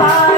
Bye.